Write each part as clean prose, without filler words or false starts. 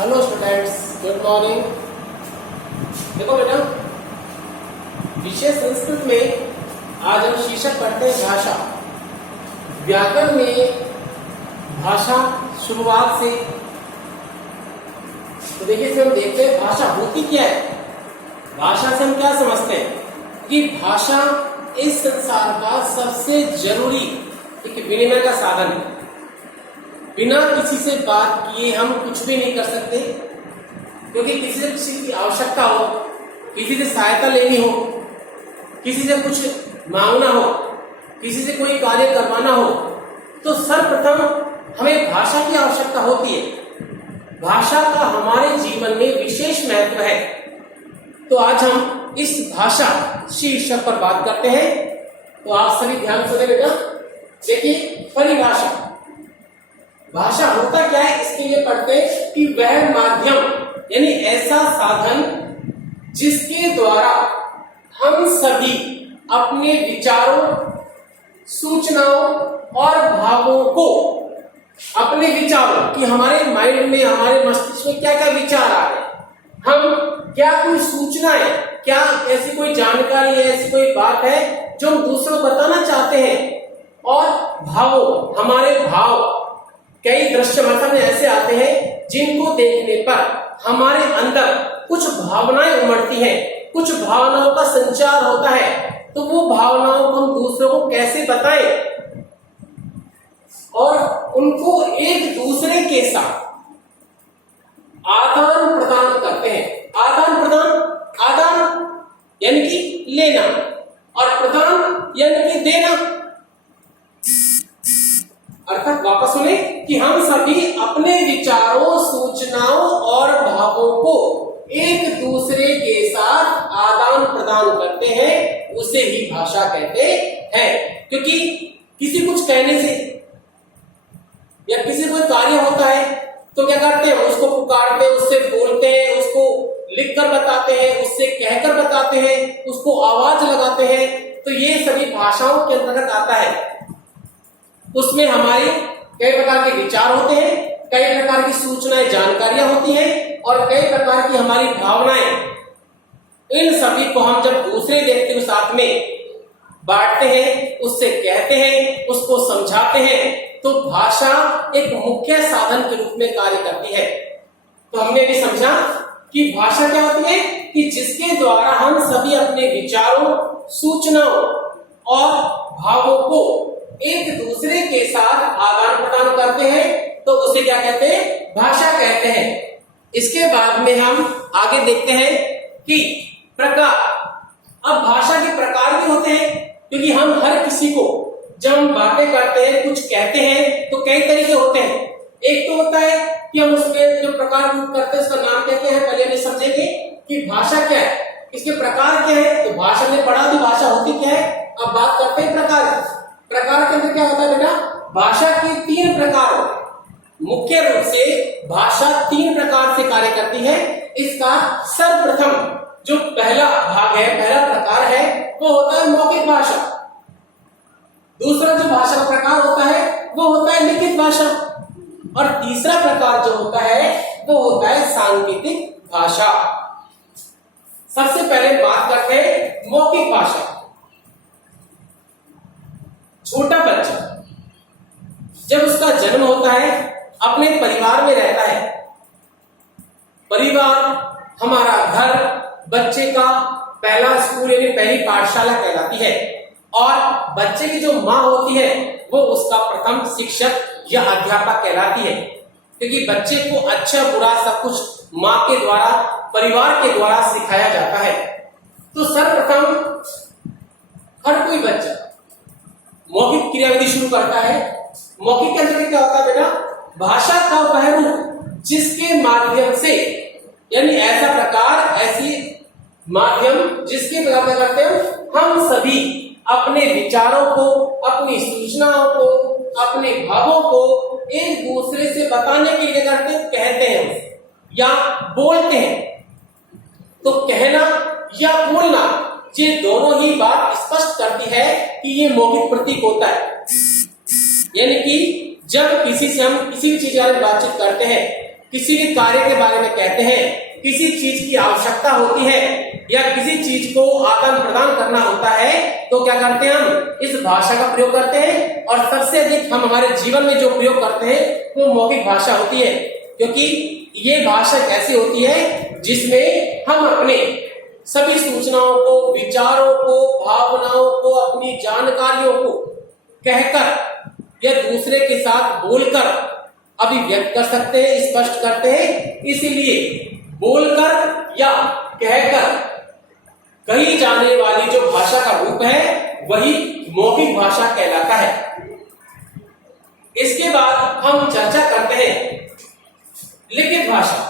Hello students, good morning. देखो बेटा, विषय संस्कृत में आज हम शीर्षक पढ़ते हैं भाषा। व्याकरण में भाषा शुरुआत से, तो देखिए इसमें हम देखते हैं भाषा होती क्या है। भाषा से हम क्या समझते हैं कि भाषा इस संसार का सबसे जरूरी एक विनिमय का साधन है। बिना किसी से बात किए हम कुछ भी नहीं कर सकते, क्योंकि किसी की आवश्यकता हो, किसी से सहायता लेनी हो, किसी से कुछ मांगना हो, किसी से कोई कार्य करवाना हो, तो सर्वप्रथम हमें भाषा की आवश्यकता होती है। भाषा का हमारे जीवन में विशेष महत्व है। तो आज हम इस भाषा शीर्षक पर बात करते हैं। तो आप सभी ध्यान से बेटा देखिए, परिभाषा। भाषा होता क्या है, इसके लिए पढ़ते हैं कि वह माध्यम यानी ऐसा साधन जिसके द्वारा हम सभी अपने विचारों, सूचनाओं और भावों को, अपने विचारों कि हमारे माइंड में, हमारे मस्तिष्क में क्या क्या विचार आ रहे हैं, हम क्या कोई सूचना है, क्या ऐसी कोई जानकारी है, ऐसी कोई बात है जो हम दूसरों को बताना चाहते हैं, और भावों, हमारे भाव। कई दृश्य मतलब ऐसे आते हैं जिनको देखने पर हमारे अंदर कुछ भावनाएं उमड़ती हैं, कुछ भावनाओं का संचार होता है। तो वो भावनाओं को हम दूसरों को कैसे बताएं और उनको एक दूसरे के साथ आदान प्रदान करते हैं। आदान प्रदान, आदान यानी कि लेना और प्रदान यानी कि देना। अर्थात वापस सुने कि हम सभी अपने विचारों, सूचनाओं और भावों को एक दूसरे के साथ आदान प्रदान करते हैं, उसे ही भाषा कहते हैं। क्योंकि किसी कुछ कहने से या किसी कोई कार्य होता है तो क्या करते हैं, उसको पुकारते हैं, उससे बोलते हैं, उसको लिखकर बताते हैं, उससे कहकर बताते हैं, उसको आवाज लगाते हैं। तो ये सभी भाषाओं के अंतर्गत आता है। उसमें हमारे कई प्रकार के विचार होते हैं, कई प्रकार की सूचनाएं, जानकारियां होती हैं और कई प्रकार की हमारी भावनाएं। इन सभी को हम जब दूसरे व्यक्ति के साथ में बांटते हैं, उससे कहते हैं, उसको समझाते हैं, तो भाषा एक मुख्य साधन के रूप में कार्य करती है। तो हमने भी समझा कि भाषा क्या होती है कि जिसके द्वारा हम सभी अपने विचारों, सूचनाओं और भावों को एक दूसरे के साथ आदान प्रदान करते हैं, तो उसे क्या कहते हैं, भाषा कहते हैं। इसके बाद में हम आगे देखते हैं कि प्रकार। अब भाषा के प्रकार भी होते हैं, क्योंकि हम हर किसी को जब हम बातें करते हैं, कुछ कहते हैं, तो कई तरीके होते हैं। एक तो होता है कि हम उसके जो प्रकार करते हैं उसका नाम कहते हैं। पहले हम समझेंगे कि भाषा क्या है, इसके प्रकार क्या है। तो भाषा में पढ़ा भी भाषा होती क्या है। अब बात करते हैं प्रकार। प्रकार के अंदर क्या होता है बेटा, भाषा के 3 प्रकार होते हैं। मुख्य रूप से भाषा 3 प्रकार से कार्य करती है। इसका सर्वप्रथम जो पहला भाग है, पहला प्रकार है, वो होता है मौखिक भाषा। दूसरा जो भाषा का प्रकार होता है वो होता है लिखित भाषा, और तीसरा प्रकार जो होता है वो होता है सांकेतिक भाषा। सबसे पहले बात करते हैं मौखिक भाषा। छोटा बच्चा जब उसका जन्म होता है, अपने परिवार में रहता है। परिवार हमारा घर बच्चे का पहला स्कूल यानी पहली पाठशाला कहलाती है, और बच्चे की जो माँ होती है वो उसका प्रथम शिक्षक या अध्यापक कहलाती है। क्योंकि बच्चे को अच्छा बुरा सब कुछ माँ के द्वारा, परिवार के द्वारा सिखाया जाता है। तो सर्वप्रथम हर कोई बच्चा मौखिक क्रियाविधि शुरू करता है। मौखिक के अंदर क्या होता है बेटा, भाषा का पहलू जिसके माध्यम से, यानी ऐसा प्रकार, ऐसी माध्यम जिसके द्वारा करते हैं हम सभी अपने विचारों को, अपनी सूचनाओं को, अपने भावों को एक दूसरे से बताने के लिए करते हैं, कहते हैं या बोलते हैं। तो कहना या बोलना, ये दोनों ही बात स्पष्ट करती है कि ये मौखिक प्रतीक होता है। यानी कि जब किसी से हम किसी भी चीज में बातचीत करते हैं किसी भी कार्य के बारे में कहते हैं, किसी चीज की आवश्यकता होती है या किसी चीज को आदान प्रदान करना होता है, तो क्या करते हैं, हम इस भाषा का प्रयोग करते हैं। और सबसे अधिक हम हमारे जीवन में जो प्रयोग करते हैं वो मौखिक भाषा होती है, क्योंकि ये भाषा ऐसी होती है जिसमें हम अपने सभी सूचनाओं को, विचारों को, भावनाओं को, अपनी जानकारियों को कहकर या दूसरे के साथ बोलकर अभिव्यक्त कर सकते हैं, स्पष्ट करते हैं। इसीलिए बोलकर या कहकर कही जाने वाली जो भाषा का रूप है वही मौखिक भाषा कहलाता है। इसके बाद हम चर्चा करते हैं लिखित भाषा।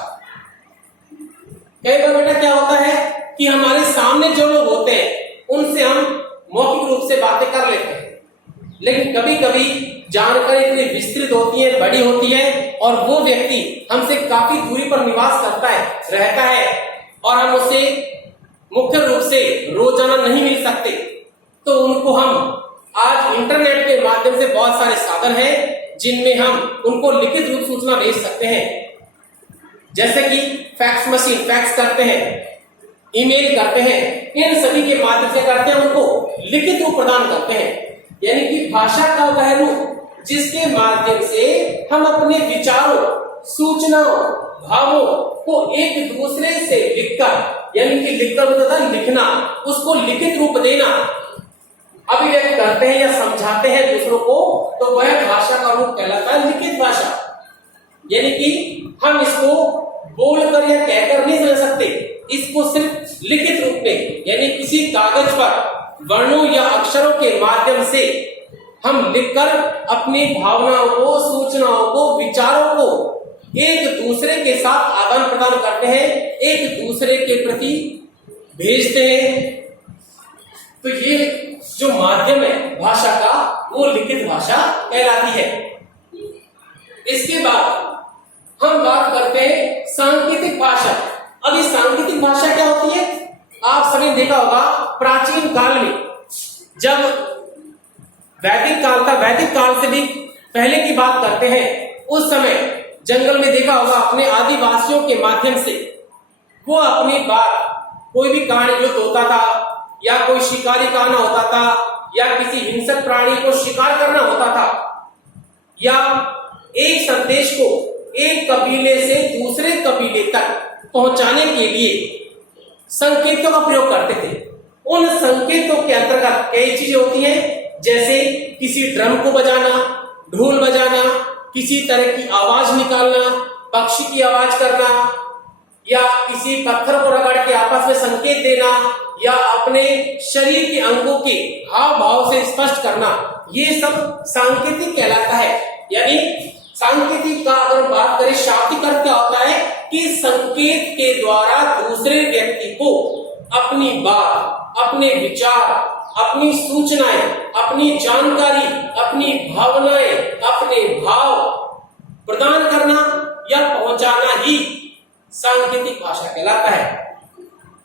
कई बार बेटा क्या होता है कि हमारे सामने जो लोग होते हैं उनसे हम मौखिक रूप से बातें कर लेते हैं, लेकिन कभी कभी जानकारी इतनी विस्तृत होती है, बड़ी होती है, और वो व्यक्ति हमसे काफी दूरी पर निवास करता है, रहता है, और हम उससे मुख्य रूप से रोजाना नहीं मिल सकते। तो उनको हम आज इंटरनेट के माध्यम से बहुत सारे साधन हैं जिनमें हम उनको लिखित रूप सूचना भेज सकते हैं, जैसे कि फैक्स मशीन, फैक्स करते हैं, ईमेल करते हैं, इन सभी के माध्यम से करते हैं, उनको लिखित रूप प्रदान करते हैं। यानी कि भाषा का वह रूप जिसके माध्यम से हम अपने विचारों, सूचनाओं, भावों को एक दूसरे से लिखकर, यानी कि लिखकर मतलब लिखना, उसको लिखित रूप देना, अभिव्यक्त करते हैं या समझाते हैं दूसरों को, तो वह भाषा का रूप कहलाता है लिखित भाषा। यानी कि हम इसको बोलकर या कहकर नहीं समझ सकते, इसको सिर्फ लिखित रूप में, यानी किसी कागज पर वर्णों या अक्षरों के माध्यम से हम लिखकर अपनी भावनाओं को, सूचनाओं को, विचारों को एक दूसरे के साथ आदान प्रदान करते हैं, एक दूसरे के प्रति भेजते हैं। तो ये जो माध्यम है भाषा का वो लिखित भाषा कहलाती है। इसके बाद हम बात करते हैं सांकेतिक भाषा। अब ये सांकेतिक भाषा क्या होती है? आप सभी ने देखा होगा प्राचीन काल में, जब वैदिक काल था, वैदिक काल से भी पहले की बात करते हैं, उस समय जंगल में देखा होगा अपने आदिवासियों के माध्यम से वो अपनी बात, कोई भी कहानी युद्ध होता था या कोई शिकारी कहना होता था या किसी हिंसक प्राणी को शिकार करना होता था या एक संदेश को एक कबीले से दूसरे कबीले तक पहुंचाने के लिए संकेतों का प्रयोग करते थे। उन संकेतों के अंतर्गत कई चीजें होती हैं, जैसे किसी ड्रम को बजाना, ढोल बजाना, किसी तरह की आवाज निकालना, पक्षी की आवाज करना, या किसी पत्थर को रगड़ के आपस में संकेत देना, या अपने शरीर के अंगों के हाव भाव से स्पष्ट करना, ये सब सांकेतिक कहलाता है। यानी सांकेतिक का अगर बात करें, शाब्दिक अर्थ क्या होता है कि संकेत के द्वारा दूसरे व्यक्ति को अपनी बात, अपने विचार, अपनी सूचनाएं, अपनी जानकारी, अपनी भावनाएं, अपने भाव प्रदान करना या पहुंचाना ही सांकेतिक भाषा कहलाता है।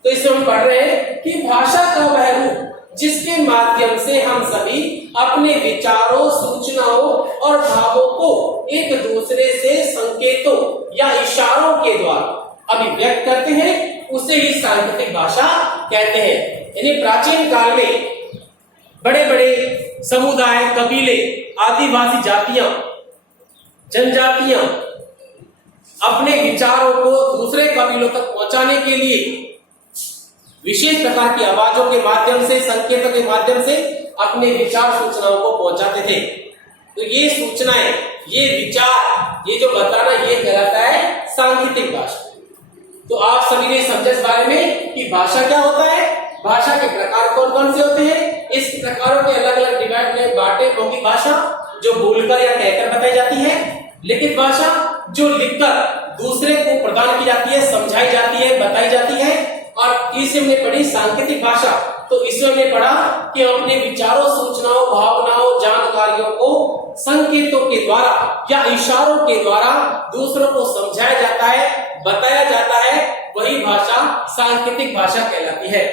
तो इसमें हम पढ़ रहे हैं कि भाषा का वह रूप जिसके माध्यम से हम सभी अपने विचारों, सूचनाओं और भावों को एक दूसरे से संकेतों या इशारों के द्वारा अभिव्यक्त करते हैं, उसे ही सांकेतिक भाषा कहते हैं। यानी प्राचीन काल में बड़े बड़े समुदाय, कबीले, आदिवासी जातियां, जनजातियां अपने विचारों को दूसरे कबीलों तक पहुंचाने के लिए विशेष प्रकार की आवाजों के माध्यम से, संकेतों के माध्यम से अपने विचार, सूचनाओं को पहुंचाते थे। तो ये सूचनाएं, ये विचार, ये जो बताना, ये कहलाता है सांकेतिक भाषा। तो आप सभी ने समझा इस बारे में कि भाषा क्या होता है, भाषा के प्रकार कौन कौन से होते हैं, इस प्रकारों के अलग अलग डिवाइड में बांटे। मौखिक भाषा जो बोलकर या कहकर बताई जाती है, लिखित भाषा जो लिखकर दूसरे को प्रदान की जाती है, समझाई जाती है, बताई जाती है, और इसे हमने पढ़ी सांकेतिक भाषा। तो इसमें हमने पढ़ा कि अपने विचारों, सूचनाओं, भावनाओं, जानकारियों को संकेतों के द्वारा या इशारों के द्वारा दूसरों को समझाया जाता है, बताया जाता है, वही भाषा सांकेतिक भाषा कहलाती है।